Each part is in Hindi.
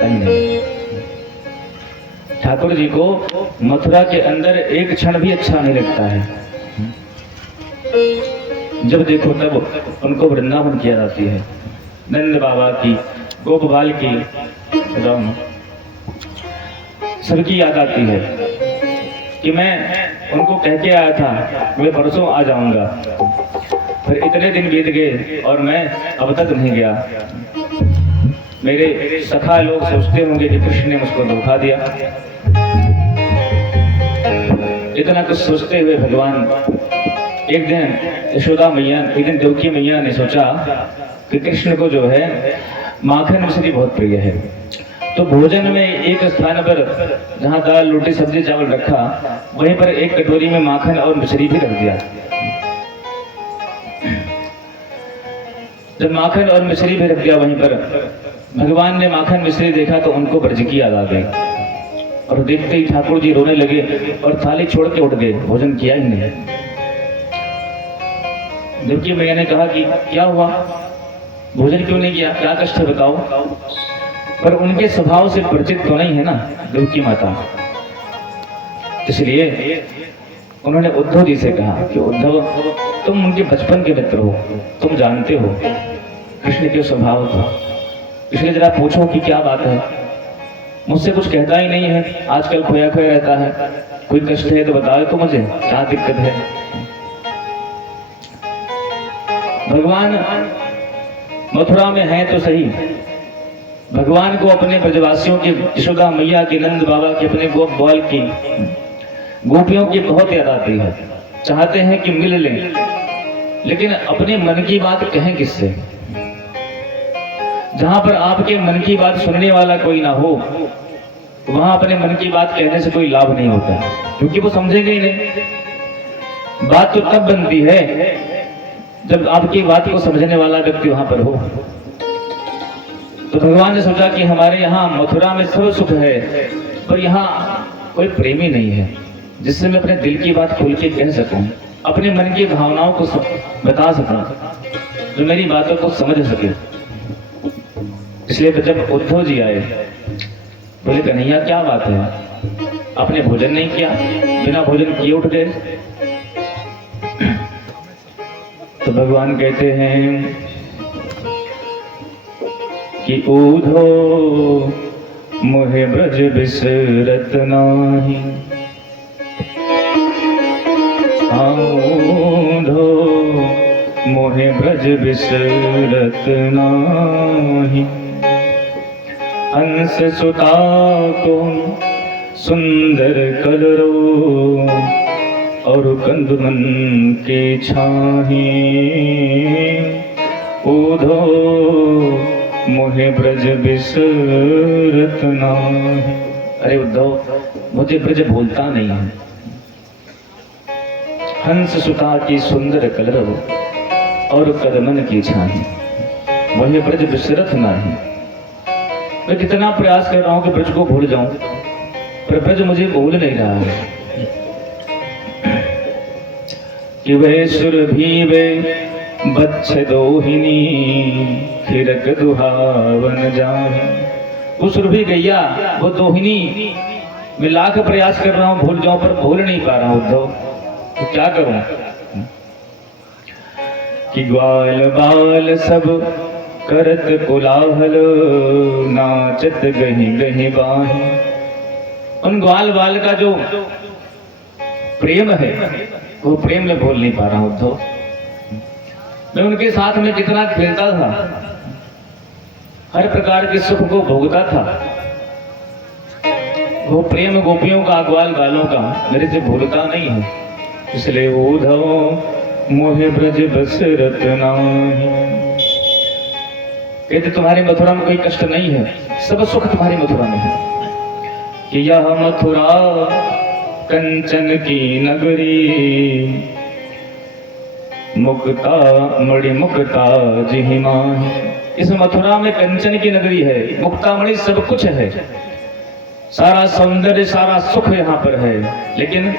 लगता ही नहीं। ठाकुर जी को मथुरा के अंदर एक क्षण भी अच्छा नहीं लगता है। जब देखो तब उनको वृंदावन की याद आती है, नंद बाबा की, गोपबाल की, सबकी याद आती है कि मैं उनको कह के आया था मैं परसों आ जाऊंगा, फिर इतने दिन बीत गए और मैं अब तक नहीं गया। मेरे सखा लोग सोचते होंगे कि कृष्ण ने मुझको धोखा दिया। इतना कुछ सोचते हुए भगवान एक दिन यशोदा मैया, एक दिन देवकी मैया ने सोचा कि कृष्ण को जो है माखन मिश्री बहुत प्रिय है, तो भोजन में एक स्थान पर जहाँ दाल रोटी सब्जी चावल रखा, वहीं पर एक कटोरी में माखन और मिश्री भी रख दिया। जब माखन और मिश्री भी रख दिया वहीं पर, भगवान ने माखन मिश्री देखा तो उनको ब्रज की याद आ गई और देखते ही ठाकुर जी रोने लगे और थाली छोड़ के उठ गए, भोजन किया ही नहीं। देवकी मैया ने कहा कि क्या हुआ, भोजन क्यों नहीं किया, क्या कष्ट है बताओ। पर उनके स्वभाव से परिचित तो नहीं है ना देवकी माता, इसलिए उन्होंने उद्धव जी से कहा कि उद्धव तुम उनके बचपन के मित्र हो, तुम जानते हो कृष्ण के स्वभाव को, इसलिए जरा पूछो कि क्या बात है। मुझसे कुछ कहता ही नहीं है, आजकल खोया खोया रहता है, कोई कष्ट है तो बताओ तो मुझे, क्या दिक्कत है। भगवान मथुरा में है तो सही, भगवान को अपने ब्रजवासियों की, यशोदा मैया की, नंद बाबा की, अपने गोप बाल की, गोपियों की बहुत याद आती है। चाहते हैं कि मिल लें, लेकिन अपने मन की बात कहें किससे। जहां पर आपके मन की बात सुनने वाला कोई ना हो, वहां अपने मन की बात कहने से कोई लाभ नहीं होता, क्योंकि वो समझेंगे ही नहीं। बात तो तब बनती है जब आपकी बात को समझने वाला व्यक्ति वहां पर हो। तो भगवान ने सोचा कि हमारे यहाँ मथुरा में सब सुख है, पर यहाँ कोई प्रेमी नहीं है जिससे मैं अपने दिल की बात खुल के कह सकूं, अपने मन की भावनाओं को बता सकूं, जो मेरी बातों को समझ सके। इसलिए जब उद्धव जी आए, बोले कन्हैया क्या बात है, आपने भोजन नहीं किया, बिना भोजन किए उठ गए। तो भगवान कहते हैं कि ऊधो मोहे ब्रज बिसरत नाही, ऊधो मोहे ब्रज बिसरत नाही। हंस सुता को सुंदर कलरो और कंदमन के छाही, ऊधो मोहे ब्रज बिसरत नाही। अरे उद्धव, मुझे ब्रज भूलता नहीं है। हंस सुता की सुंदर कलरव और कदमन की छाही, मुझे ब्रज बिसरत नाही। मैं कितना प्रयास कर रहा हूं कि ब्रज को भूल जाऊं, पर ब्रज मुझे भूल नहीं रहा है। कि वे सुरभि वे बच्छ दोहिनी, खिरक दुहावन जाहि। वो सुरभि गैया, वो दोहिनी, मैं लाख प्रयास कर रहा हूं भूल जाऊं, पर भूल नहीं पा रहा हूं उद्धव, तो क्या करूं। कि ग्वाल बाल सब करत कोलाहल, नाचत गही गही बाही। उन ग्वाल बाल का जो प्रेम है, वो प्रेम में भूल नहीं पा रहा हूं उद्धव। मैं उनके साथ में कितना खेलता था, हर प्रकार के सुख को भोगता था, वो प्रेम गोपियों का, ग्वाल बालों का मेरे से भूलता नहीं है। इसलिए ऊधव मोहे ब्रज बिसरत नाही। कहते तुम्हारी मथुरा में कोई कष्ट नहीं है, सब सुख तुम्हारी मथुरा में है। कि यह मथुरा कंचन की नगरी, मुक्ता मणि मुक्ता जिहि माही। इस मथुरा में कंचन की नगरी है, मुक्तामणि सब कुछ है, सारा सौंदर्य सारा सुख यहाँ पर है। लेकिन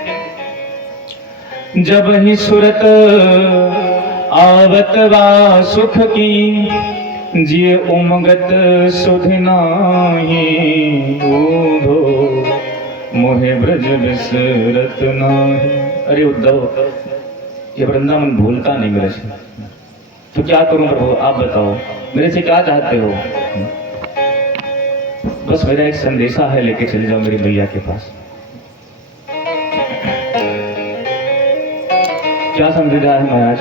जब ही सुरत आवत वा सुख की, जिये उमगत सुधि नाही ऊधो मोहे ब्रज बिसरत नाही। अरे उद्धव, ये वृंदावन भूलता नहीं मेरे से, तो क्या करूं प्रभु आप बताओ, मेरे से क्या चाहते हो? बस मेरा एक संदेशा है, लेके चले जाओ मेरी मैया के पास। क्या संदेशा है महाराज?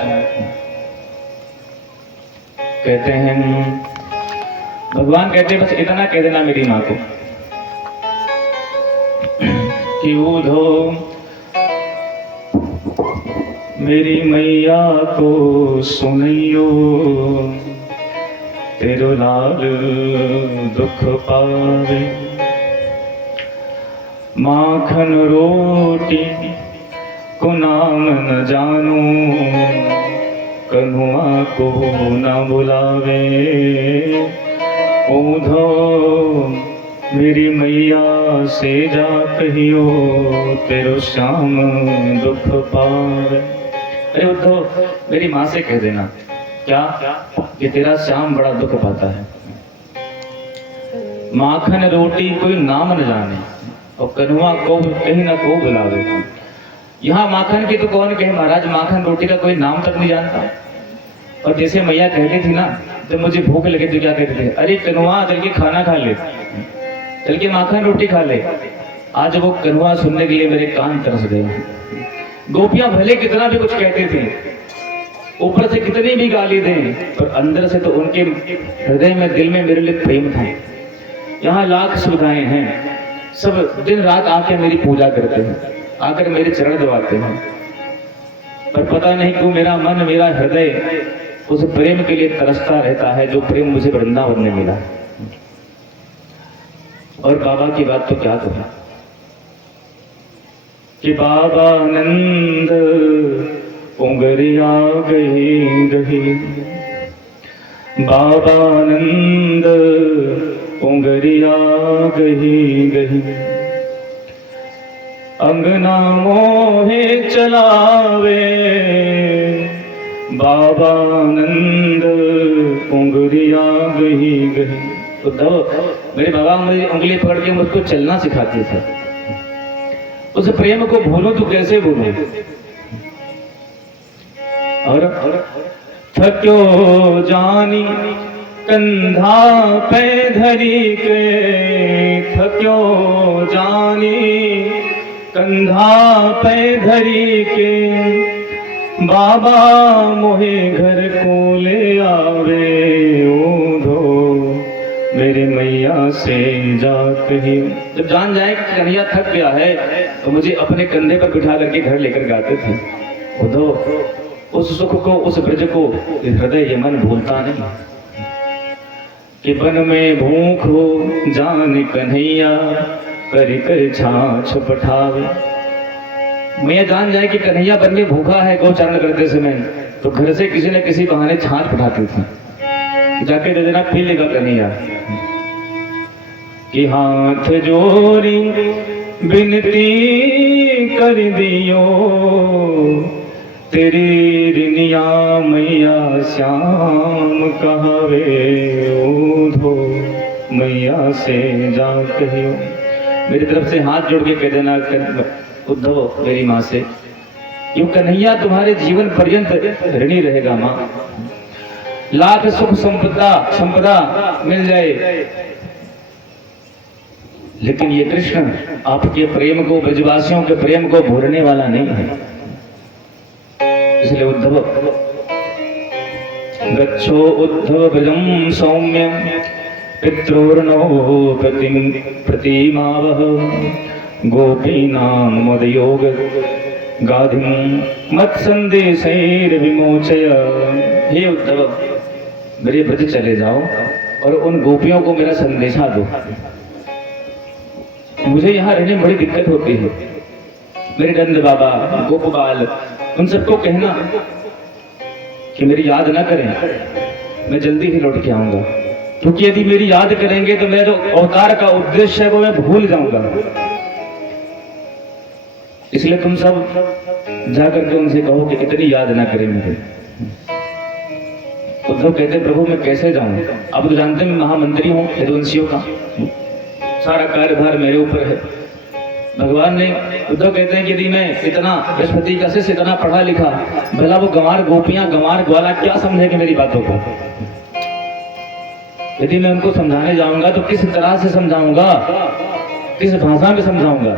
कहते हैं, भगवान कहते हैं बस इतना कह देना मेरी माँ को कि ऊधो मेरी मैया को सुनियो, तेरो लाल दुख पावे। माखन रोटी को नाम न जानो, कन्हुआ को न बुलावे। ऊधो मेरी मैया से जा कहियो, तेरो श्याम दुख पावे। अरे उद्धव, मेरी माँ से कह देना क्या कि तेरा श्याम बड़ा दुख पाता है। माखन रोटी कोई नाम न जाने, और कन्हुआ को कहीं ना को बुलावे। यहाँ माखन की तो कौन कहे महाराज, माखन रोटी का कोई नाम तक नहीं जानता। और जैसे मैया कहती थी ना, जब मुझे भूख लगे तो क्या कहते थे, अरे कन्हुआ चल के खाना खा ले, चल के माखन रोटी खा ले। आज वो कन्हुआ सुनने के लिए मेरे कान तरस गए। गोपियां भले कितना भी कुछ कहते थे, ऊपर से कितनी भी गाली दें, पर अंदर से तो उनके हृदय में, दिल में मेरे लिए प्रेम था। यहाँ लाख सुविधाएं हैं, सब दिन रात आके मेरी पूजा करते हैं, आकर मेरे चरण दबाते हैं, पर पता नहीं क्यों मेरा मन, मेरा हृदय उस प्रेम के लिए तरसता रहता है जो प्रेम मुझे वृंदावन में मिला। और बाबा की बात तो क्या कहूं कि बाबा नंद उंगरिया गही गही, बाबा नंद उंगरिया गही गही। अंगना मोहे चलावे, बाबा नंद उंगलियां गही गही। उद्धव, मेरे बाबा मेरी उंगली पकड़ के मुझको चलना सिखाते थे। उस प्रेम को भूलूं तो कैसे भूलूं? और थक्यो जानी कंधा पे धरी के, थक्यो जानी कंधा पे धरी के, बाबा मोहे घर को ले आवे। ऊधो मेरे मैया से जा कहियो। जब जान जाए कि कन्हैया थक गया है तो मुझे अपने कंधे पर बिठा करके घर लेकर गाते थे। उधो उस सुख को, उस ब्रज को हृदय ये मन भूलता नहीं कि वन में भूख हो जान कन्हैया, कर कर छाछ पठावे। मैं जान जाए कि कन्हैया बन में भूखा है गोचारण करते समय, तो घर से किसी न किसी बहाने छाछ पठाती थी, जाके दे देना पी लेगा कन्हैया। कि हाथ जोड़ी विनती कर दियो, तेरी रिनिया मैया श्याम कहवे। ऊधो मैया से जा कहियो। मेरी तरफ से हाथ जोड़ के कह देना उद्धव मेरी माँ से, यूं कन्हैया तुम्हारे जीवन पर्यंत ऋणी रहेगा माँ। लाख सुख संपदा मिल जाए, लेकिन ये कृष्ण आपके प्रेम को, ब्रजवासियों के प्रेम को भूलने वाला नहीं है। इसलिए उद्धव, गच्छो उद्धव ब्रजम सौम्यम, पित्रोर्नो प्रतिमावह, गोपीनाम मदयोग गाधिम मत संदेशैर विमोचय। हे उद्धव, मेरे ब्रज चले जाओ और उन गोपियों को मेरा संदेशा दो। मुझे यहाँ रहने में बड़ी दिक्कत होती है। मेरे नंद बाबा, गोपबाल, उन सबको कहना कि मेरी याद ना करें, मैं जल्दी ही लौट के आऊंगा, क्योंकि यदि मेरी याद करेंगे तो मेरा जो अवतार का उद्देश्य है वो मैं भूल जाऊंगा। इसलिए तुम सब जाकर के उनसे कहो कि इतनी याद ना करें मुझे। उद्धव कहते प्रभु मैं कैसे जाऊं, आप तो जानते हैं मैं महामंत्री हूँ यदुवंशियों का, सारा कार्यभार मेरे ऊपर है। भगवान ने उद्धव कहते हैं कि यदि मैं इतना बृहस्पति का शिष्य इतना पढ़ा लिखा, भला वो गंवार गोपियां गंवार ग्वाला क्या समझेंगे मेरी बातों को। यदि मैं उनको समझाने जाऊंगा तो किस तरह से समझाऊंगा, किस भाषा में समझाऊंगा।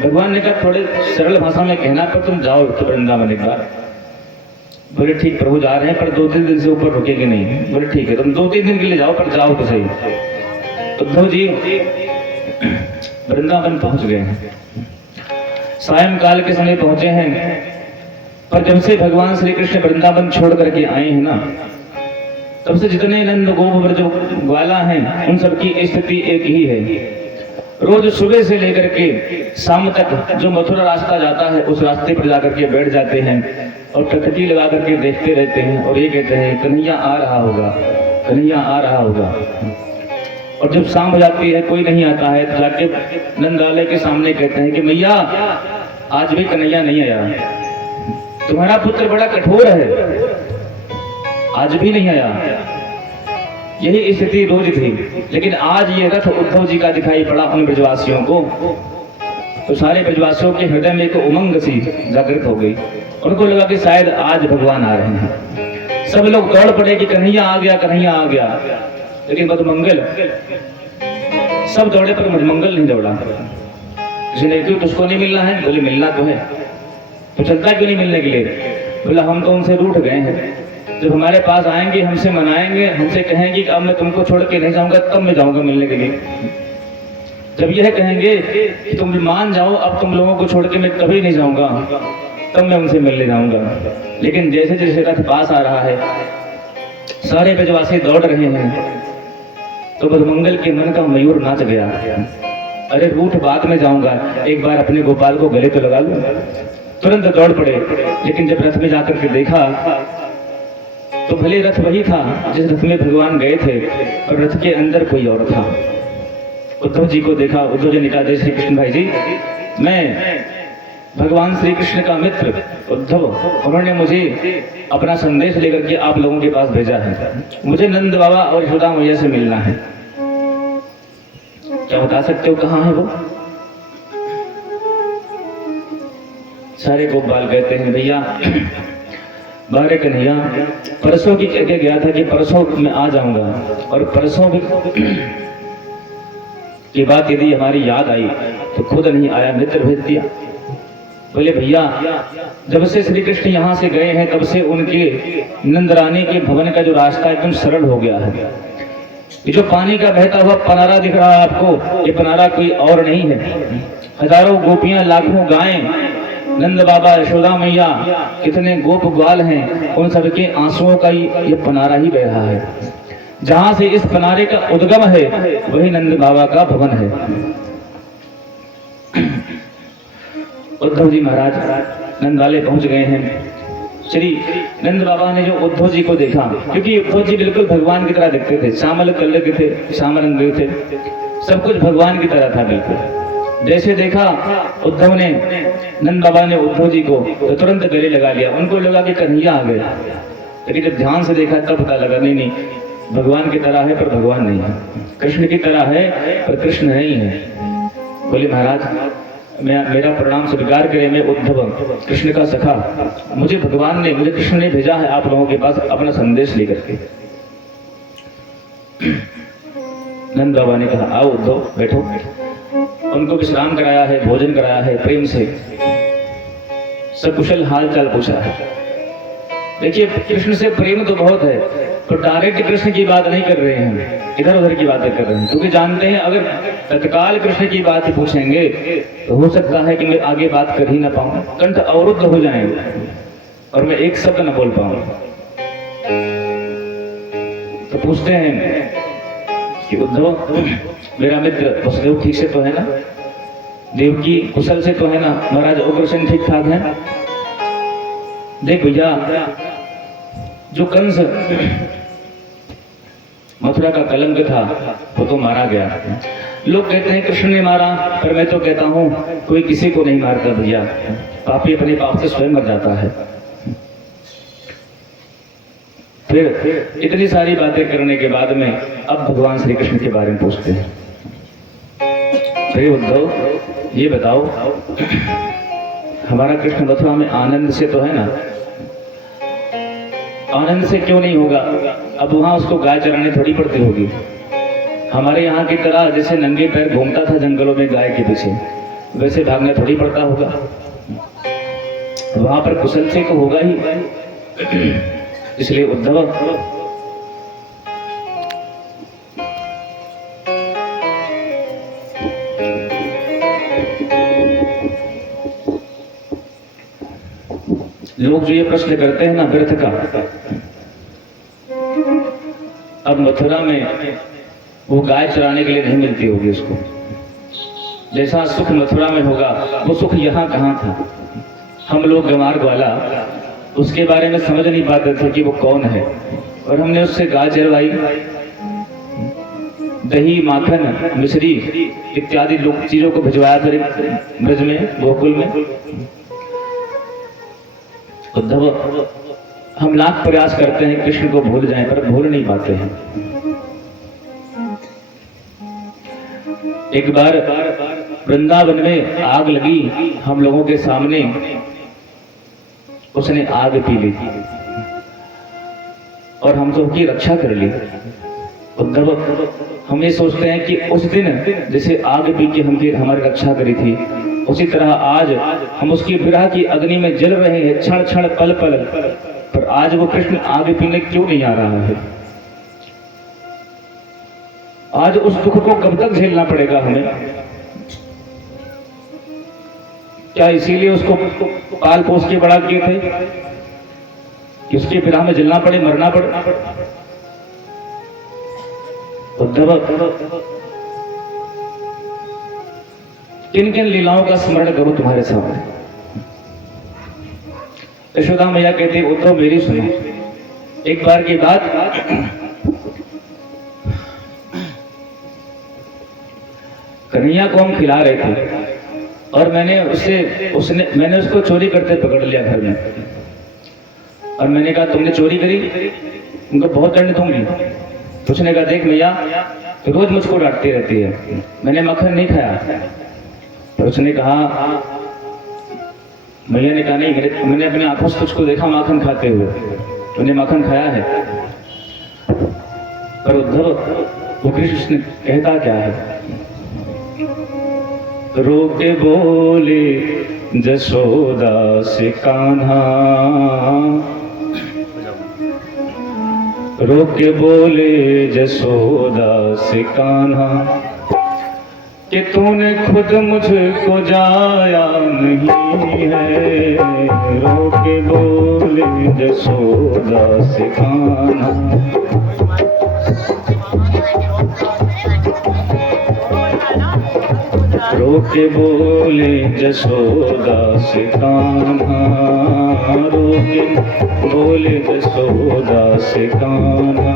भगवान ने कहा थोड़े सरल भाषा में कहना, पर तुम जाओ तो वृंदावन एक बार। बोले ठीक प्रभु जा रहे हैं, पर 2-3 दिन से ऊपर रुकेंगे नहीं। बोले ठीक है तुम 2-3 दिन के लिए जाओ, पर जाओ तो सही। उद्धव जी वृंदावन पहुंच गए हैं, सायंकाल के समय पहुंचे हैं। पर जब से भगवान श्री कृष्ण वृंदावन छोड़ करके आए हैं ना, तब से जितने नंद गोप व्रज ग्वाला हैं उन सबकी स्थिति एक ही है। रोज सुबह से लेकर के शाम तक जो मथुरा रास्ता जाता है उस रास्ते पर जाकर के बैठ जाते हैं और टकटकी लगा करके देखते रहते हैं और ये कहते हैं कन्हैया आ रहा होगा, कन्हैया आ रहा होगा। और जब शाम हो जाती है कोई नहीं आता है तो जाके नंदालय के सामने कहते हैं कि मैया आज भी कन्हैया नहीं आया, तुम्हारा पुत्र बड़ा कठोर है, आज भी नहीं आया। यही स्थिति रोज थी, लेकिन आज ये रथ उद्धव जी का दिखाई पड़ा उन ब्रजवासियों को, तो सारे ब्रजवासियों के हृदय में एक उमंग सी जागृत हो गई। उनको लगा कि शायद आज भगवान आ रहे हैं। सब लोग दौड़ पड़े कि कन्हैया आ गया, कन्हैया आ गया। लेकिन मधुमंगल सब दौड़े पर मधुमंगल नहीं दौड़ा। किसी ने क्यों तुझको नहीं मिलना है? बोले मिलना तो है। तो चलता क्यों नहीं मिलने के लिए? बोला हम तो उनसे रूठ गए हैं, जब हमारे पास आएंगे हमसे मनाएंगे, हमसे कहेंगे कि अब मैं तुमको छोड़ के नहीं जाऊंगा, तब मैं जाऊंगा मिलने के लिए। जब यह कहेंगे कि तुम मान जाओ अब तुम लोगों को छोड़ के मैं कभी नहीं जाऊंगा, तब मैं उनसे मिलने जाऊंगा। लेकिन जैसे जैसे रथ पास आ रहा है, सारे ब्रजवासी दौड़ रहे हैं, तो मधुमंगल के मन का मयूर नाच गया। अरे रूठ बाद में जाऊंगा, एक बार अपने गोपाल को गले तो लगा लूं। तुरंत दौड़ पड़े, लेकिन जब रथ में जाकर के देखा तो भले रथ वही था जिस रथ में भगवान गए थे, और रथ के अंदर कोई और था। उद्धव जी को देखा, उद्धव जी ने कहा श्री कृष्ण भाई जी, मैं भगवान श्री कृष्ण का मित्र उद्धव, उन्होंने मुझे अपना संदेश लेकर के आप लोगों के पास भेजा है, मुझे नंद बाबा और यशोदा मैया से मिलना है। क्या बता सकते हो कहाँ है वो? सारे गोपाल कहते हैं भैया बारे कन्हैया, परसों की जगह गया था कि परसों मैं आ जाऊंगा, और परसों की बात यदि हमारी याद आई तो खुद नहीं आया, मित्र भेज दिया। बोले भैया जब से श्री कृष्ण यहाँ से गए हैं तब से उनके नंदरानी के भवन का जो रास्ता एकदम सरल हो गया है। ये जो पानी का बहता हुआ पनारा दिख रहा है आपको, ये पनारा कोई और नहीं है। हजारों गोपियां, लाखों गायें, नंद बाबा, यशोदा मैया, कितने गोप ग्वाल हैं, उन सबके आंसुओं का ये पनारा ही बह रहा है। जहां से इस पनारे का उद्गम है वही नंद बाबा का भवन है। उद्धव जी महाराज नंदालय पहुंच गए हैं। श्री नंद बाबा ने जो उद्धव जी को देखा, क्योंकि उद्धव जी बिल्कुल भगवान की तरह दिखते थे, श्यामल कलर के थे, श्याम रंग थे, सब कुछ भगवान की तरह था बिल्कुल। जैसे देखा उद्धव ने, नंद बाबा ने उद्धव जी को, तो तुरंत गले लगा लिया। उनको लगा कि कन्हैया आ गए, लेकिन जब ध्यान से देखा तब पता लगा नहीं, भगवान की तरह है पर भगवान नहीं है, कृष्ण की तरह है पर कृष्ण नहीं है। बोले महाराज मेरा प्रणाम स्वीकार करें, मैं उद्धव कृष्ण का सखा, मुझे भगवान ने, मुझे कृष्ण ने भेजा है आप लोगों के पास अपना संदेश लेकर के। नंद बाबा ने कहा आओ उद्धव बैठो। उनको विश्राम कराया है, भोजन कराया है, प्रेम से सकुशल हाल चाल पूछा है। देखिए कृष्ण से प्रेम तो बहुत है, तो डायरेक्ट कृष्ण की बात नहीं कर रहे हैं, इधर उधर की बातें कर रहे हैं, क्योंकि जानते हैं अगर तत्काल कृष्ण की बात पूछेंगे तो हो सकता है कि मैं आगे बात कर ही ना पाऊं, कंठ अवरुद्ध हो जाएंगे और मैं एक शब्द न बोल पाऊं। तो पूछते हैं कि उद्धव मेरा मित्र वसुदेव ठीक से तो है ना, देवकी कुशल से तो है ना, महाराज उग्रसेन ठीक ठाक है? देख भैया जो कंस मथुरा का कलंक था वो तो मारा गया। लोग कहते हैं कृष्ण ने मारा, पर मैं तो कहता हूं कोई किसी को नहीं मारता भैया, पापी अपने पाप से स्वयं मर जाता है। फिर इतनी सारी बातें करने के बाद में अब भगवान श्री कृष्ण के बारे में पूछते हैं, उद्धव ये बताओ, हमारा कृष्ण मथुरा में आनंद से तो है ना, आनंद से क्यों नहीं होगा? अब वहां उसको गाय चराने थोड़ी पड़ती होगी। हमारे यहाँ की तरह जैसे नंगे पैर घूमता था जंगलों में गाय के पीछे, वैसे भागना थोड़ी पड़ता होगा। वहां पर कुशल से तो होगा ही। इसलिए उद्धव लोग जो ये प्रश्न करते हैं ना व्यर्थ का, अब मथुरा में वो गाय चराने के लिए नहीं मिलती होगी उसको। जैसा सुख मथुरा में होगा वो सुख यहाँ कहाँ था। हम लोग गंवार ग्वाला उसके बारे में समझ नहीं पाते थे कि वो कौन है, और हमने उससे गाय चरवाई, दही माखन मिश्री इत्यादि लोग चीजों को भिजवाया फिर ब्रज में गोकुल में। उद्धव हम लाख प्रयास करते हैं कृष्ण को भूल जाएं, पर भूल नहीं पाते हैं। एक बार वृंदावन में आग लगी हम लोगों के सामने, उसने आग पी ली और हम तो उसकी रक्षा कर ली। उद्धव हम ये सोचते हैं कि उस दिन जैसे आग पी के हमारी रक्षा करी थी, उसी तरह आज हम उसकी विरह की अग्नि में जल रहे हैं क्षण क्षण पल पल, पर आज वो कृष्ण आग पीने क्यों नहीं आ रहा है? आज उस दुख को कब तक झेलना पड़ेगा हमें? क्या इसीलिए उसको पाल पोस के बड़ा किए थे कि उसकी विरह में जलना पड़े, मरना पड़े? उद्धव किन किन लीलाओं का स्मरण करूं तुम्हारे सामने? यशोदा मैया कहती उद्धव मेरी सुनो। एक बार की बात, कन्हैया को हम खिला रहे थे और मैंने उसको चोरी करते पकड़ लिया घर में, और मैंने कहा तुमने चोरी करी, तुमको बहुत दंड दूंगी। तो उसने कहा देख मैया तो रोज मुझको डांटती रहती है, मैंने मक्खन नहीं खाया। तो उसने कहा, मैया ने कहा नहीं, मैंने अपने आंखों से तुझको देखा माखन खाते हुए, तूने माखन खाया है। पर उद्धव वो कृष्ण कहता क्या है? रोके बोले जसोदा से कान्हा, रोके बोले जसोदा से कान्हा, कि तूने खुद मुझको जाया नहीं है। रोके बोले जसोदा से कान्हा, रोके बोले जसोदा से कान्हा, रोके बोले जसोदा से कान्हा,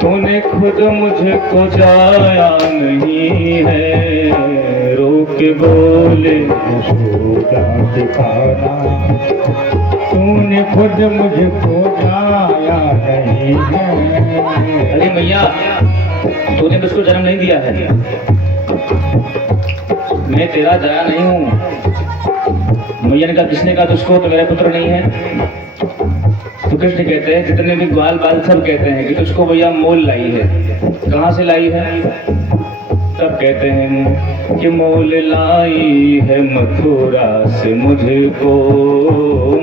तूने खुद मुझको जाया नहीं है। रोके बोले जसोदा से कान्हा, तूने खुद मुझको जाया नहीं है। अरे मैया तूने मुझको जन्म नहीं दिया है, मैं तेरा जया नहीं हूं। मैया ने कहा किसने कहा तुझको तो मेरा पुत्र नहीं है? तो कृष्ण कहते हैं, जितने भी ग्वाल बाल सब कहते हैं कि तुझको भैया मोल लाई है। कहां से लाई है? तब कहते हैं कि मोल लाई है मथुरा से मुझको,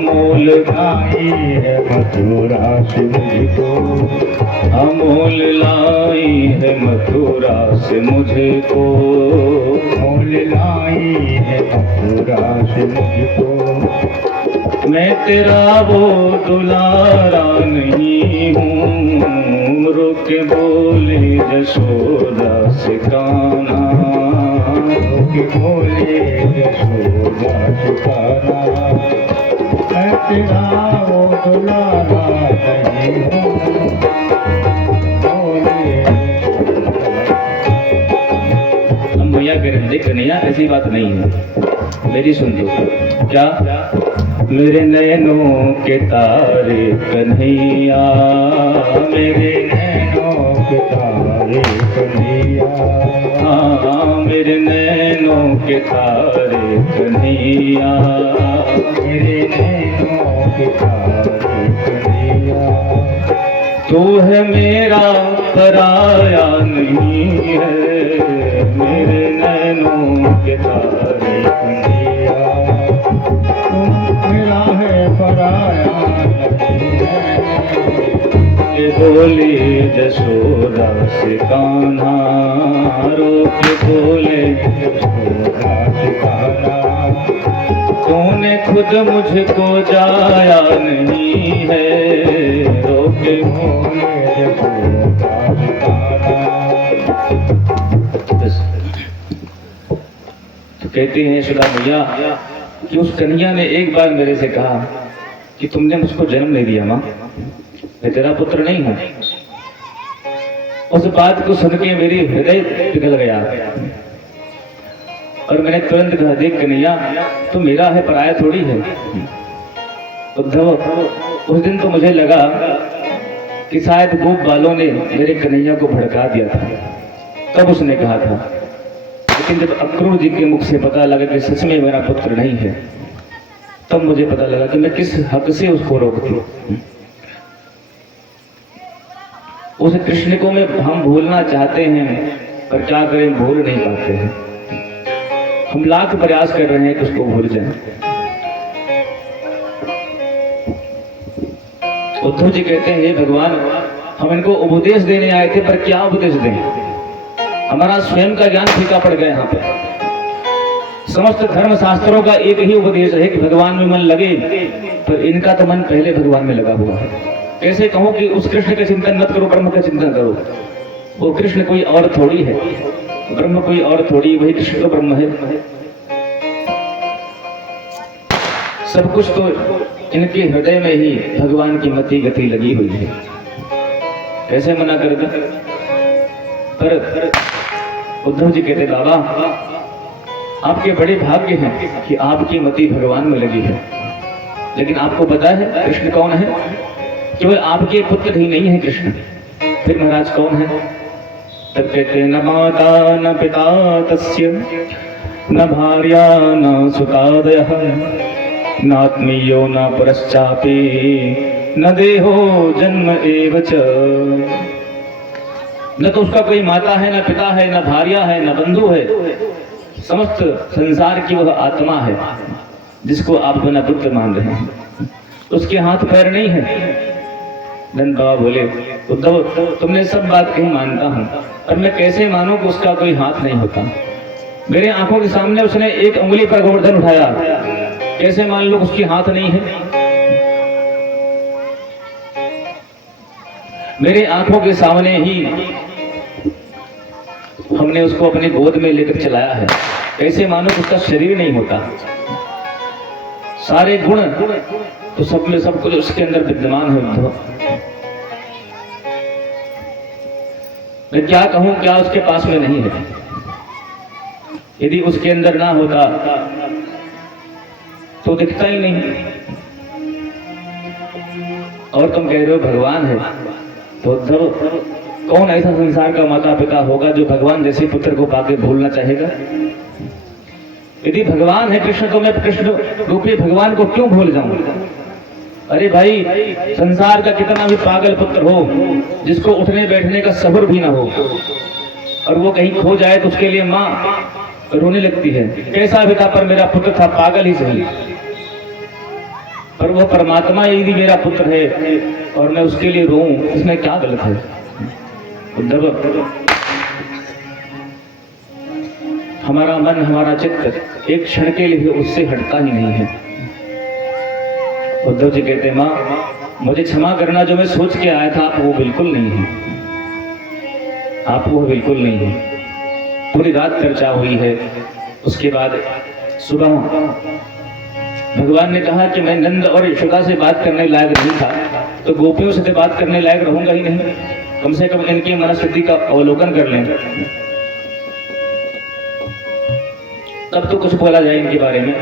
मोल लाई है मथुरा से मुझको, मोल लाई है मथुरा से मुझको, मोल लाई है मथुरा से मुझको। मैं तेरा वो दुलारा नहीं हूँ, रुक बोले जसोदा से कान्हा, रुक बोले जसोदा से कान्हा, मैं तेरा वो दुलारा नहीं हूँ। हम भैया कह रहे देख नहीं, ऐसी बात नहीं है, मेरी सुन लो। क्या मेरे नैनों के तारे कन्हैया, मेरे नैनों के तारे कन्हैया, हाँ मेरे नैनों के तारे कन्हैया, मेरे नैनों के तारे कन्हैया। तू है मेरा पराया नहीं है, मेरे नैनों के तारे कन्हैया, मेरा है पराया नहीं है। ये बोले जशोदा से कान्हा, रोक बोले जशोदा से कान्हा, तूने खुद मुझको जाया नहीं है, रोक बोले जशोदा से कान्हा। तो कहती हैं यशोदा मैया कि उस कन्हैया ने एक बार मेरे से कहा कि तुमने मुझको जन्म नहीं दिया माँ, मैं तेरा पुत्र नहीं हूं। उस बात को सुन के मेरी हृदय पिघल गया और मैंने तुरंत कहा, देख कन्हैया तू मेरा है, पराया थोड़ी है। उद्धव, उस दिन तो मुझे लगा कि शायद गोप बालों ने मेरे कन्हैया को भड़का दिया था, तब उसने कहा था। लेकिन जब अक्रूर जी के मुख से पता लगा कि सच में मेरा पुत्र नहीं है, तब मुझे पता लगा कि मैं किस हक से उसको रोक दूं। उस कृष्ण को हम भूलना चाहते हैं, पर क्या करें, भूल नहीं पाते हैं। हम लाख प्रयास कर रहे हैं कि उसको भूल जाएं। उद्धव जी कहते हैं, हे भगवान, हम इनको उपदेश देने आए थे, पर क्या उपदेश दें? हमारा स्वयं का ज्ञान फीका पड़ गया। यहाँ पे समस्त धर्म शास्त्रों का एक ही उपदेश है कि भगवान में मन लगे, पर इनका तो मन पहले भगवान में लगा हुआ है। कैसे कहूं कि उस कृष्ण का चिंतन मत करो, ब्रह्म का चिंतन करो। वो कृष्ण कोई और थोड़ी है, ब्रह्म कोई और थोड़ी, वही कृष्ण तो ब्रह्म है। सब कुछ तो इनके हृदय में ही भगवान की मति गति लगी हुई है। कैसे मना कर दे? पर उद्धव जी कहते, बाबा आपके बड़े भाग्य हैं कि आपकी मति भगवान में लगी है। लेकिन आपको पता है कृष्ण कौन है? केवल आपके पुत्र ही नहीं है कृष्ण, फिर महाराज कौन है? तब कहते, न माता न पिता तस्य, न भार्या न सुतादयः, नात्मीयो न पुरश्चापि, न देहो जन्म एव च। न तो उसका कोई माता है, न पिता है, न भार्या है, न बंधु है। समस्त संसार की वह आत्मा है जिसको आप अपना पुत्र मान रहे हैं। उसके हाथ पैर नहीं है। नंद बाबा बोले, उद्धव तुमने सब बात कही मानता हूं, पर मैं कैसे मानूं कि उसका कोई हाथ नहीं होता? मेरे आंखों के सामने उसने एक उंगली पर गोवर्धन उठाया, कैसे मान लो उसकी हाथ नहीं है? मेरे आंखों के सामने ही हमने उसको अपनी गोद में लेकर चलाया है, कैसे मानो कि उसका शरीर नहीं होता? सारे गुण तो सब में सब कुछ उसके अंदर विद्यमान है। उद्धव, मैं क्या कहूं, क्या उसके पास में नहीं है? यदि उसके अंदर ना होता तो दिखता ही नहीं। और तुम कह रहे हो भगवान है, तो उद्धव कौन ऐसा संसार का माता पिता होगा जो भगवान जैसे पुत्र को पाके भूलना चाहेगा? यदि भगवान है कृष्ण, तो मैं कृष्ण रूपी भगवान को क्यों भूल जाऊं? अरे भाई, संसार का कितना भी पागल पुत्र हो, जिसको उठने बैठने का सब्र भी ना हो, और वो कहीं खो जाए तो उसके लिए माँ रोने लगती है। कैसा भी था, पर मेरा पुत्र था, पागल ही सही, पर वो परमात्मा यदि मेरा पुत्र है और मैं उसके लिए रोऊं, इसमें क्या गलत है? उद्धव, हमारा मन, हमारा चित्त एक क्षण के लिए उससे हटता ही नहीं है। उद्धव जी कहते, माँ मुझे क्षमा करना, जो मैं सोच के आया था आप वो बिल्कुल नहीं है, आप वो बिल्कुल नहीं है। पूरी रात चर्चा हुई है, उसके बाद सुबह भगवान ने कहा कि मैं नंद और यशोदा से बात करने लायक नहीं था, तो गोपियों से बात करने लायक रहूंगा ही नहीं, कम से कम इनकी मनस्थिति का अवलोकन कर लें, तब तो कुछ बोला जाए इनके बारे में।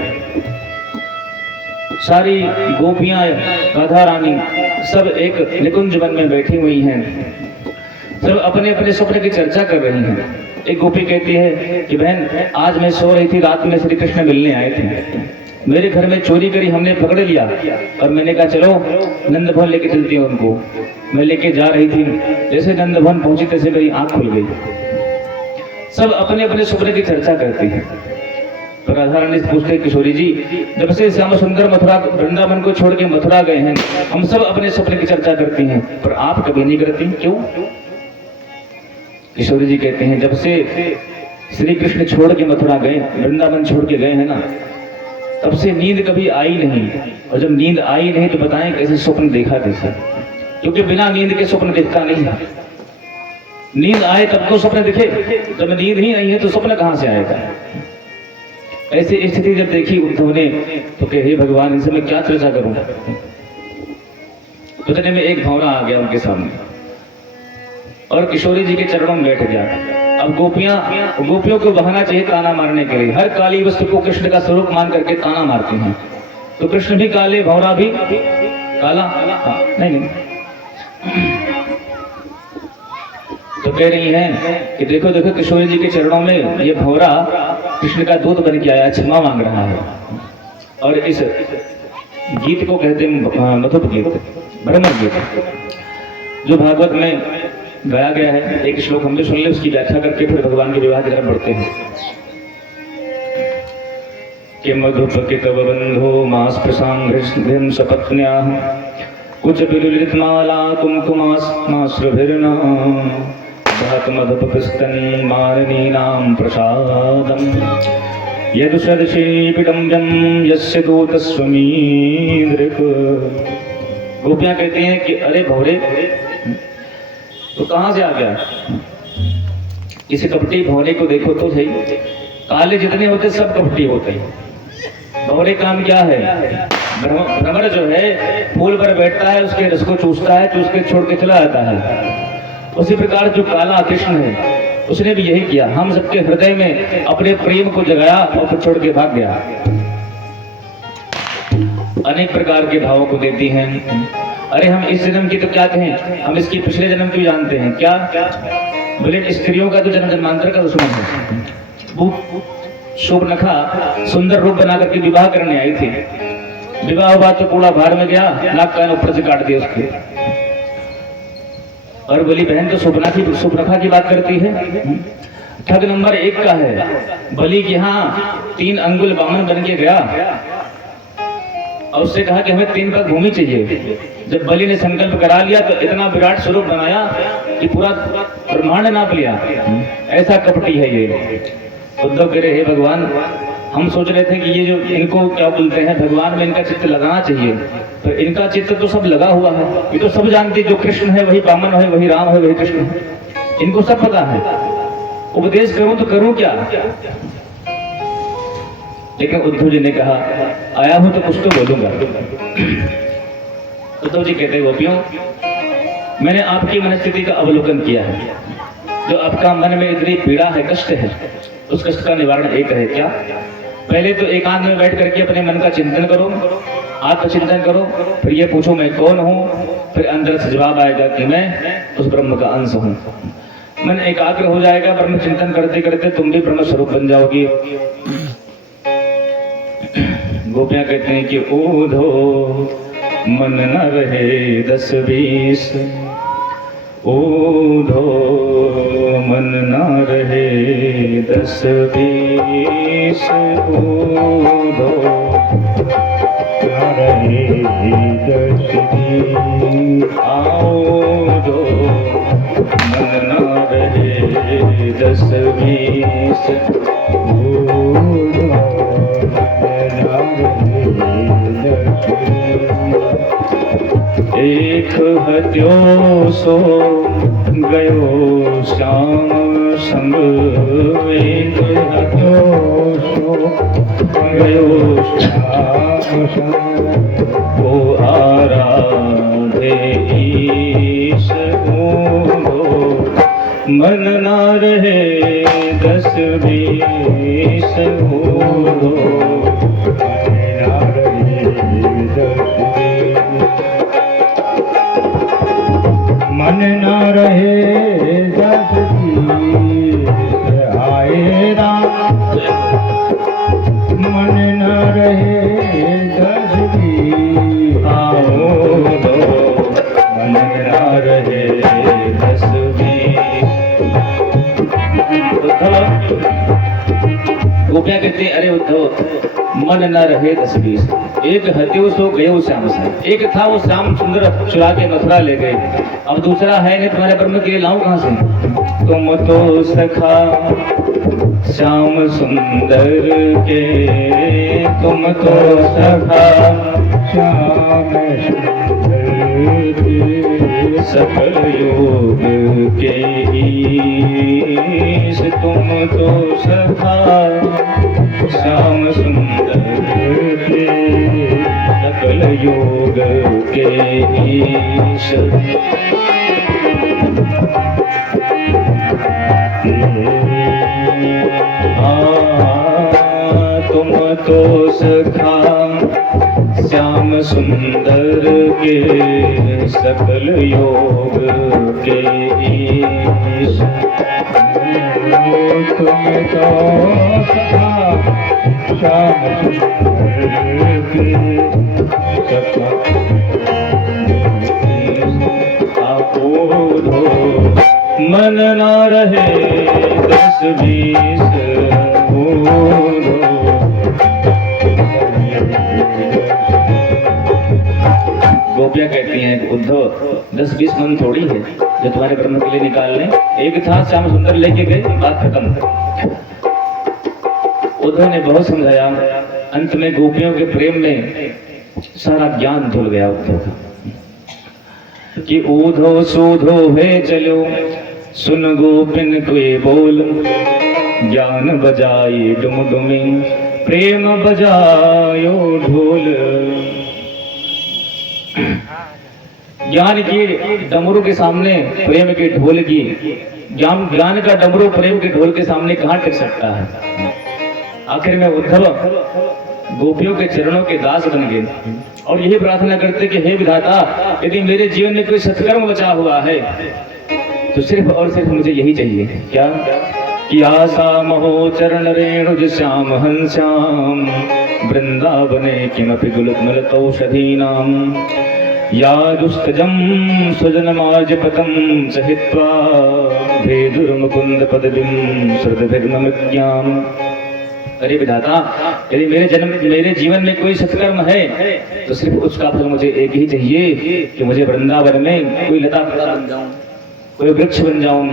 सारी गोपियां, राधा रानी सब एक निकुंज वन में बैठी हुई हैं, सब अपने अपने स्वप्न की चर्चा कर रही हैं। एक गोपी कहती है कि बहन, आज मैं सो रही थी, रात में श्री कृष्ण मिलने आए थे, मेरे घर में चोरी करी, हमने पकड़ लिया और मैंने कहा चलो नंद भवन लेके चलती हूँ उनको। मैं लेके जा रही थी, जैसे नंद भवन पहुंची तैसे मेरी आंख खुल गई। सब अपने अपने स्वप्न की चर्चा करती है। तो राधा रानी से पूछते किशोरी जी, जब से श्याम सुंदर मथुरा वृंदावन को छोड़ के मथुरा गए हैं, हम सब अपने स्वप्न की चर्चा करती हैं, पर आप कभी नहीं करती, क्यों? किशोरी जी कहते हैं, जब से श्री कृष्ण छोड़ के मथुरा गए, वृंदावन छोड़ के गए हैं ना, तब से नींद कभी आई नहीं। और जब नींद आई नहीं तो बताएं कैसे स्वप्न देखा कैसे? क्योंकि बिना नींद के स्वप्न देखता नहीं है। नींद आए तब तो स्वप्न दिखे, जब नींद ही नहीं है तो स्वप्न कहां से आएगा? ऐसी स्थिति जब देखी उद्धव ने तो कहे, हे भगवान, इनसे मैं क्या चर्चा करूं? उतने में एक भंवरा आ गया उनके सामने और किशोरी जी के चरणों में बैठ गया। अब गोपियों को बहाना चाहिए ताना मारने के लिए। हर काली वस्तु को कृष्ण का स्वरूप मान करके ताना मारती हैं। तो कृष्ण भी काले, भंवरा भी काला। नहीं तो कह रही हैं कि देखो देखो, किशोरी जी के चरणों में ये भंवरा कृष्ण का दूत बन के आया, क्षमा मांग रहा है। और इस गीत को कहते हैं मधुप गीत, भ्रमर गीत, जो भागवत में गाया गया है। एक श्लोक हम भी सुन ले, उसकी व्याख्या करके फिर भगवान के विवाह की तरफ बढ़ते हैं। कि मधुप तव बंधो मास प्रसांघ्रिं सपत्न्याः कुछ विलुलित माला कुमकुमास्माश्रुभिर्ना भात मधुपस्तन माननीनां प्रसादम् यदुषदशीपिडम्बं यस्य दूतस्वमीदृक्। गोपियां कहती हैं कि अरे भौरे, तो कहां से आ गया? इस कपटी भौरे को देखो तो सही, काले जितने होते सब कपटी होते हैं। भौरे काम क्या है? भ्रमर जो है फूल पर बैठता है, उसके रस को चूसता है, चूस के छोड़ के चला जाता है। उसी प्रकार जो काला कृष्ण है, उसने भी यही किया। हम सबके हृदय में अपने प्रेम को जगाया और फिर छोड़ के भाग गया। अनेक प्रकार के भावों को देती हैं। अरे हम इस जन्म की तो क्या कहें, हम इसकी पिछले जन्म की जानते हैं क्या? बोले स्त्रियों का तो जन्म जन्मांतर का दुश्मन है। वो शोभनखा सुंदर रूप बना करके विवाह करने आई थी। विवाह हुआ तो कूड़ा बाहर में गया, नाक कान ऊपर से काट दिया उसके। और बोली बहन तो शोभनखा की बात करती है। ठग नंबर 1 का है। बलि के यहाँ 3 अंगुल बामन बन के गया और उससे कहा कि हमें 3 पग भूमि चाहिए। जब बलि ने संकल्प करा लिया तो इतना विराट स्वरूप बनाया कि पूरा ब्रह्मांड नाप लिया। ऐसा कपटी है ये। उद्धव कह रहे, हे भगवान, हम सोच रहे थे कि ये जो इनको क्या बोलते हैं, भगवान में इनका चित्त लगाना चाहिए, तो इनका चित्त तो सब लगा हुआ है। ये तो सब जानते, जो कृष्ण है वही वामन है, वही राम है, वही कृष्ण है, इनको सब पता है। उपदेश करूं तो करूं क्या? लेकिन उद्धव जी ने कहा, आया हूं तो कुछ तो बोलूंगा। उद्धव जी कहते, गोपियों, मैंने आपकी मनस्थिति का अवलोकन किया है। जो आपका मन में इतनी पीड़ा है, कष्ट है, उस कष्ट का निवारण एक है। क्या? पहले तो एकांत में बैठ करके अपने मन का चिंतन करो, आत्मचिंतन करो, फिर ये पूछो मैं कौन हूँ। फिर अंदर से जवाब आएगा कि मैं उस ब्रह्म का अंश हूँ। मन एकाग्र हो जाएगा, ब्रह्म चिंतन करते करते तुम भी ब्रह्म स्वरूप बन जाओगी। गोपियां कहते हैं कि ओधो मन न रहे 10-20, ओधो मन न रहे 10-20, ओधो न रहे 10-20, आओ दो मन न रहे 10-20, एक हत्यो सो गयो श्याम संग, एक हत्यो सो गयो श्याम संग, वो आराधे ईश ऊंधो मन ना रहे 10-20, ऊंधो मन ना रहे मन न रहे दस बीस आए राम, मन न रहे दस बीस आओ दो मन न रहे दस गोपियां कहते हैं, अरे उद्धव मन न रहे 10-20, एक हत्यो सो गयो श्याम से। एक था वो श्याम सुंदर चुरा के मथुरा ले गए, अब दूसरा है नहीं, तुम्हारे ब्रह्म के लिए लाऊं कहां से? तुम तो सखा श्याम सुंदर के, तुम तो सखा श्याम सुंदर के, सकल योग के ईश, तुम तो सखा श्याम सुंदर के सकल योग के ईश। तुम तो सखा श्याम सुंदर के सकल योग के ईश। तुम तो सखा श्याम सुंदर के सखा आपो धो मन न रहे 10-20 गोपियां कहती हैं, उद्धव 10-20 मन थोड़ी है जो तुम्हारे ब्रह्म के लिए निकाल लें। एक था श्याम सुंदर लेके गए, बात खत्म। उद्धव ने बहुत समझाया, अंत में गोपियों के प्रेम में सारा ज्ञान धुल गया उद्धव का कि ऊधो सूधो है चलो, सुन गोपिन कोई बोल, ज्ञान बजाई डुमडुमी, प्रेम बजायो ढोल। ज्ञान के डमरू के सामने प्रेम के ढोल की, ज्ञान का डमरू प्रेम के ढोल के सामने कहाँ टिक सकता है? आखिर में उद्धव गोपियों के चरणों के दास बन गए और यही प्रार्थना करते कि हे विधाता, यदि मेरे जीवन में कोई सत्कर्म बचा हुआ है तो सिर्फ और सिर्फ मुझे यही चाहिए। क्या? कि आशा महो चरण रेणुज श्याम हंस्याम, वृंदावने किमपि गुलमलतौषधीनां, यादुस्तजं सुजनमार्जपतं सहित्वा, भेदुर्मुकुंद पदवीं श्रुतभिर्ममज्ञाम्। अरे विधाता, यदि मेरे जीवन में कोई सत्कर्म है तो सिर्फ उसका फल मुझे एक ही चाहिए कि मुझे वृंदावन में कोई लता पता बन जाऊं, कोई वृक्ष बन जाऊं,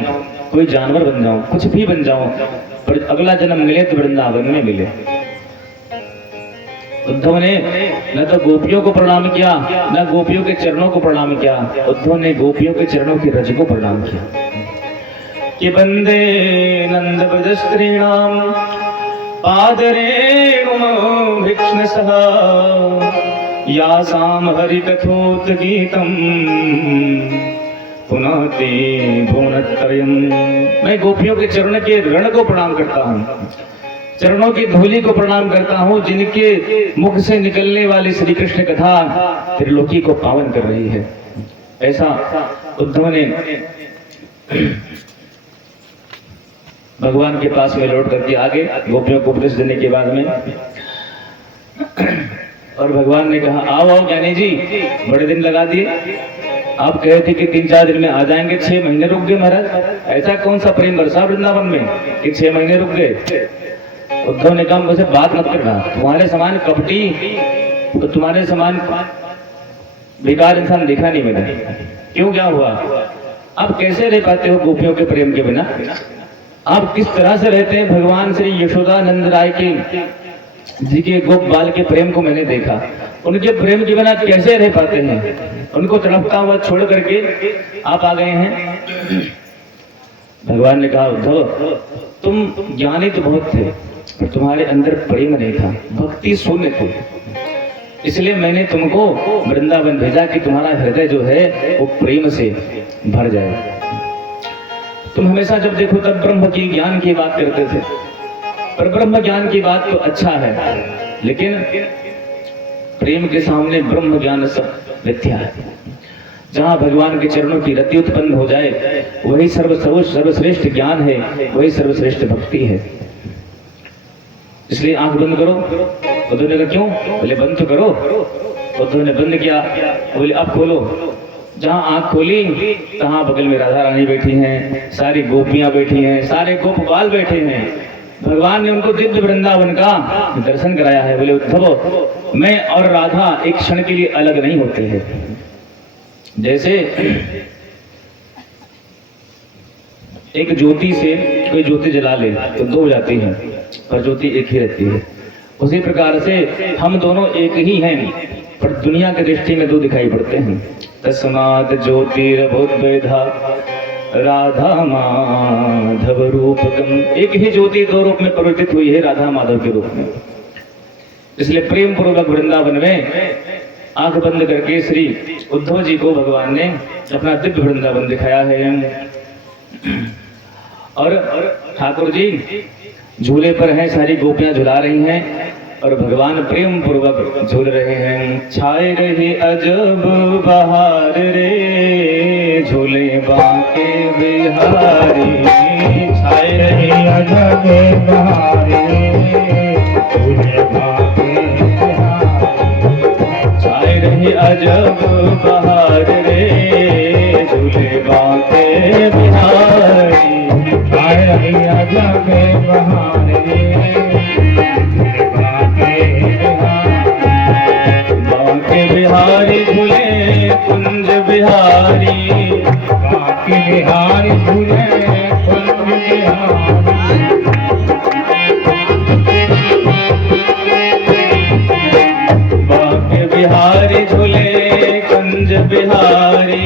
कोई जानवर बन जाऊं, कुछ भी बन जाऊं, पर अगला जन्म मिले तो वृंदावन में मिले। उद्धव ने न तो गोपियों को प्रणाम किया, न गोपियों के चरणों को प्रणाम किया, उद्धव ने गोपियों के चरणों की रज को प्रणाम किया कि वंदे नंद ब्रज स्त्रीणाम पादरेणुम भिक्ष्णसः, यासाम हरिकथोत गीतम पुनाति भुवनत्रयम्। मैं गोपियों के चरण के रण को प्रणाम करता हूँ, चरणों की धूलि को प्रणाम करता हूँ, जिनके मुख से निकलने वाली श्री कृष्ण कथा त्रिलोकी को पावन कर रही है। ऐसा उद्धव ने भगवान के पास में लौट करके आगे गोपियों को उपदेश देने के बाद में और भगवान ने कहा, आओ आओ ज्ञानी जी, बड़े दिन लगा दिए, आप कहे थे कि 3-4 दिन में आ जाएंगे, 6 महीने रुक गए महाराज। ऐसा कौन सा प्रेम बरसा वृंदावन में कि 6 महीने रुक गए? उद्धव ने कहा, मुझे बात मत करना, तुम्हारे समान कपटी तो तुम्हारे समान बेकार इंसान देखा नहीं मैंने। क्यों, क्या हुआ? आप कैसे रह पाते हो गोपियों के प्रेम के बिना? आप किस तरह से रहते हैं? भगवान श्री यशोदानंद राय के जी के गोप बाल के प्रेम को मैंने देखा, उनके प्रेम के बिना कैसे रह पाते हैं? उनको तड़पता हुआ छोड़ करके आप आ गए हैं। भगवान ने कहा, उद्धव तुम ज्ञानी तो बहुत थे पर तुम्हारे अंदर प्रेम नहीं था, भक्ति शून्य थी, इसलिए मैंने तुमको वृंदावन भेजा कि तुम्हारा हृदय जो है वो प्रेम से भर जाए। तुम हमेशा जब देखो तब ब्रह्म की ज्ञान की बात करते थे, पर ब्रह्म ज्ञान की बात तो अच्छा है, लेकिन प्रेम के सामने ब्रह्म ज्ञान सब मिथ्या है। जहाँ भगवान के चरणों की रति उत्पन्न हो जाए, वही सर्वश्रेष्ठ ज्ञान है, वही सर्वश्रेष्ठ भक्ति है। इसलिए आंख बंद करो। उद्धव ने कहा क्यों? बोले बंद तो करो। उद्धव ने बंद किया, बोले अब खोलो। जहाँ आंख खोली तहाँ बगल में राधा रानी बैठी हैं, सारी गोपियां बैठी हैं, सारे गोपबाल बैठे हैं। भगवान ने उनको दिव्य वृंदावन का दर्शन कराया है। बोले उद्धव, मैं और राधा एक क्षण के लिए अलग नहीं होते हैं। जैसे एक ज्योति से कोई ज्योति जला ले तो दो हो जाती है, पर ज्योति एक ही रहती है। उसी प्रकार से हम दोनों एक ही हैं, पर दुनिया की दृष्टि में दो दिखाई पड़ते हैं। तस्मात् ज्योतिर्बुद्धा राधा माधव रूपकम। एक ही ज्योति दो रूप में परिवर्तित हुई है, राधा माधव के रूप में। इसलिए प्रेम पूर्वक वृंदावन में आंख बंद करके श्री उद्धव जी को भगवान ने अपना दिव्य वृंदावन दिखाया है। और ठाकुर जी झूले पर हैं, सारी गोपियां झुला रही हैं और भगवान प्रेम पूर्वक झूल रहे हैं। छाए रही अजब बहार रे, झूले बांके बिहारी। छाए रही अजब बहार रे, झूले बांके बिहारी। छाए रही अजब बहार रे, झूले बांके बिहारी। छाए रही अजब बहार रे, बांके बिहारी झूले कुंज बिहारी। बांके बिहारी झूले कुंज बिहारी। बांके बिहारी झूले कुंज बिहारी।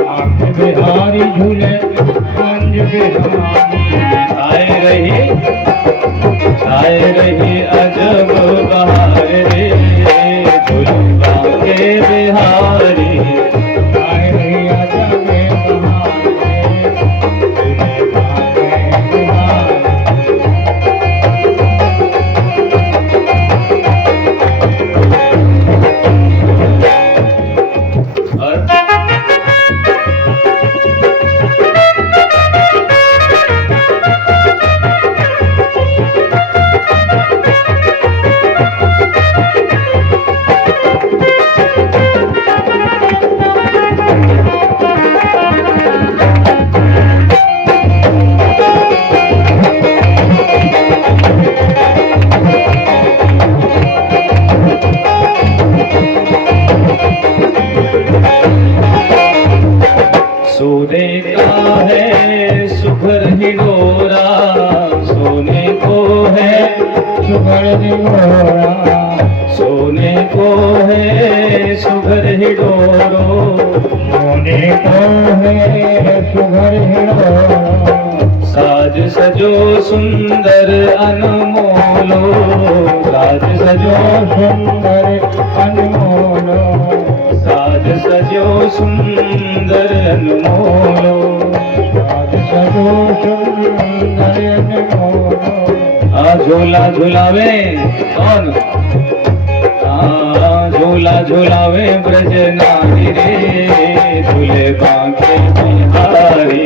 बांके बिहारी झूले कुंज बिहारी। छाए रही अजब बहार रे, झूले बांके बिहारी। छाए रही अजब बहार रे, झूले बांके बिहारी। और सोने का है सुघर हिडोरा, सोने को है सुघर हिडोरा। सोने को है सुघर हिडोरो। सोने को है सुघर हिडोरा। साज सजो सुंदर अनमोलो। साज सजो सुंदर अनमोलो। साज सजो सुंदर अनमोलो। साज सजो सुंदर अनमोलो। झूला झूलावे कौन? झूला झूलावे ब्रज नारी रे, झूले बांके बिहारी।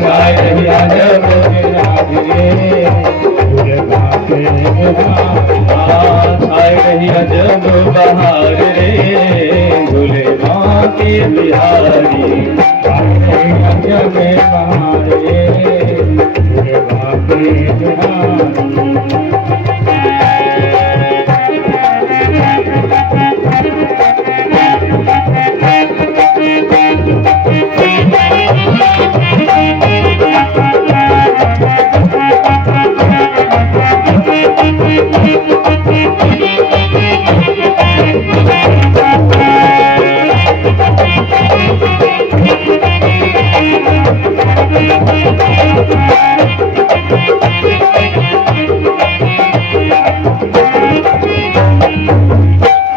छाए रही अजब बिहारी रे, झूले बांके बिहारी। छाए रही अजब बहार रे, झूले बांके बिहारी। छाए रही अजब बहार रे, झूले बांके बिहारी।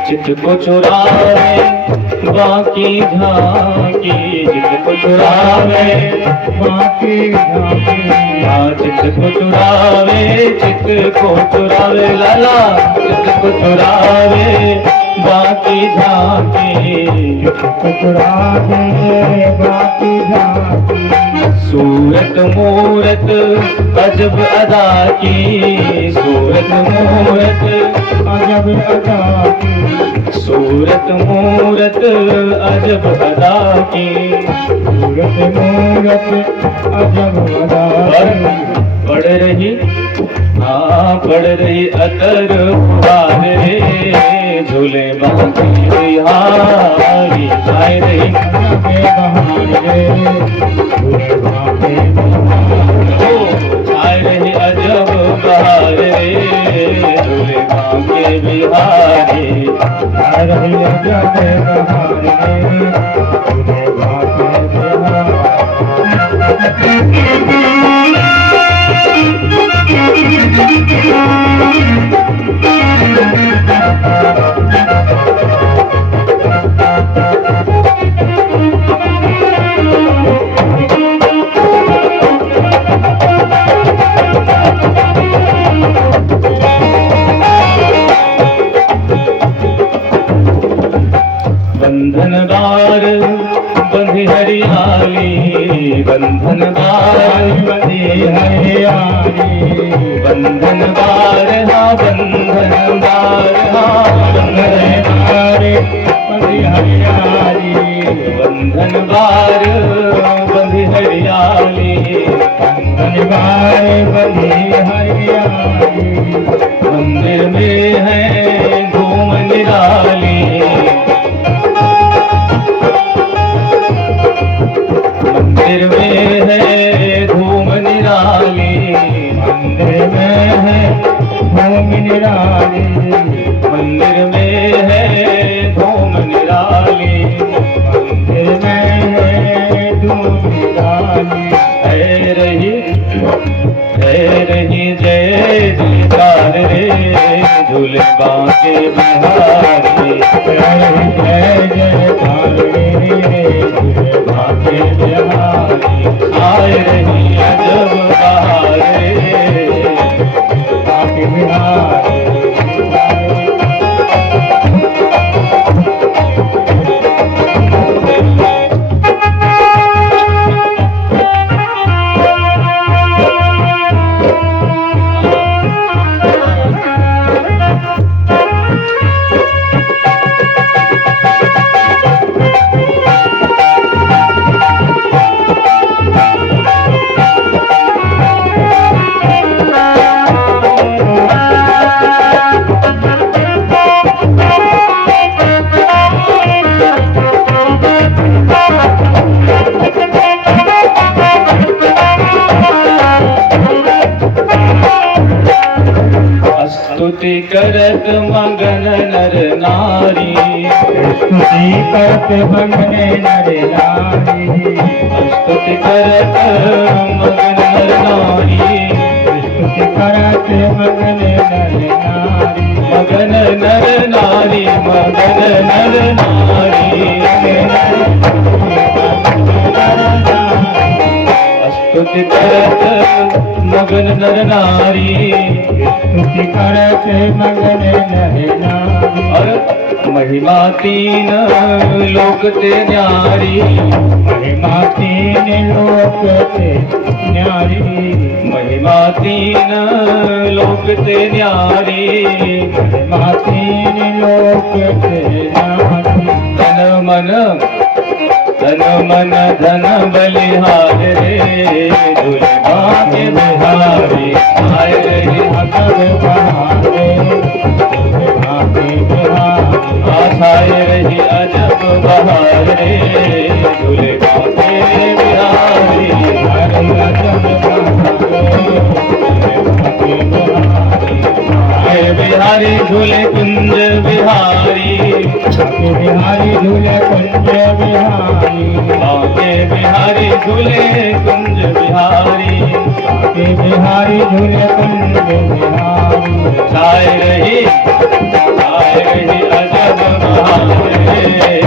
चित को चुरावे बाकी झांकी। चित को चुरावे बाकी झांकी। चित को चुरावे, चित को चुरावे लाला। चित को चुरावे बाकी झांकी चुरा दे बाकी झांकी सूरत मूरत अजब अदा की सूरत मूरत अजब अदा की सूरत मूरत अजब अदा की सूरत मूरत अजब अदा की पड़ रही पड़ रही अतर फुहार रे झूले बाकी बिहारी छाए रही के बहार रे झूले बाके छाए रही अजब बहार रे झूले बाके बिहारी आ रही अजब बहार रे झूले बाके बिहार बंधनदार बंधी हरियाली बंधनदार बंधी हरियाली बंधनदार बंधनदार बंधनदार बंधी हरियाली बंधनदार बंधी हरियाली बंधनदार बंधी हरियाली मंदिर में है धूम निराली मंदिर में है धूम निराली मंदिर में है धूम निराली मंदिर में है धूम निराली मंदिर में है धूम निराली है रही जय जयकार रे झूले बाके बिहारी जय जयकार रे झूले बाके बिहारी आए रही अजब बहार रे बाके बिहारी स्तुति करत मगन नर नारी स्तुति करत मगन नर नारी स्तुति करत मगन नर नारी स्तुति करत मगन नर नारी मगन नर नारी मगन नर नारी स्तुति करत मगन नर नारी स्तुति करत मगन नर नारी और महिमा तीन लोक ते न्यारी महिमा तीन लोक ते न्यारी महिमा तीन लोक ते न्यारी महिमा तीन लोक ते न्यारी तन मन धन बलिहार रे झूले बाके बिहारी आए रे अजब बहारे झूले बाके बिहारी आए रही अजब बहार रे झूले बाके बिहारी अजब बहारे झूले बाके बिहारी आए बिहारी झूले कुंज बिहारी बाके बिहारी झूले कुंज बिहारी बाके बिहारी झूले कुंज बिहारी बाके बिहारी झूले कुंज बिहारी छाए रही अजब बहार रे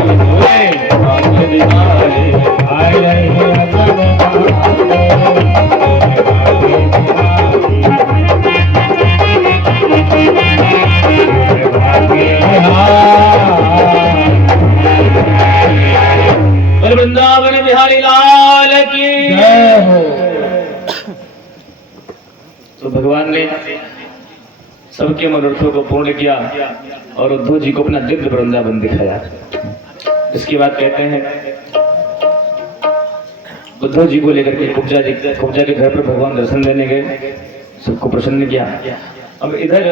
झूले बाके बिहारी आए रहे अजब बहारे झूले बाके बिहारी सबके मनोरथों को पूर्ण किया और उद्धव जी को अपना दिव्य वृंदावन दिखाया। इसके बाद कहते हैं उद्धव जी को लेकर के कुब्जा के घर पर भगवान दर्शन देने गए, सबको प्रसन्न किया। अब इधर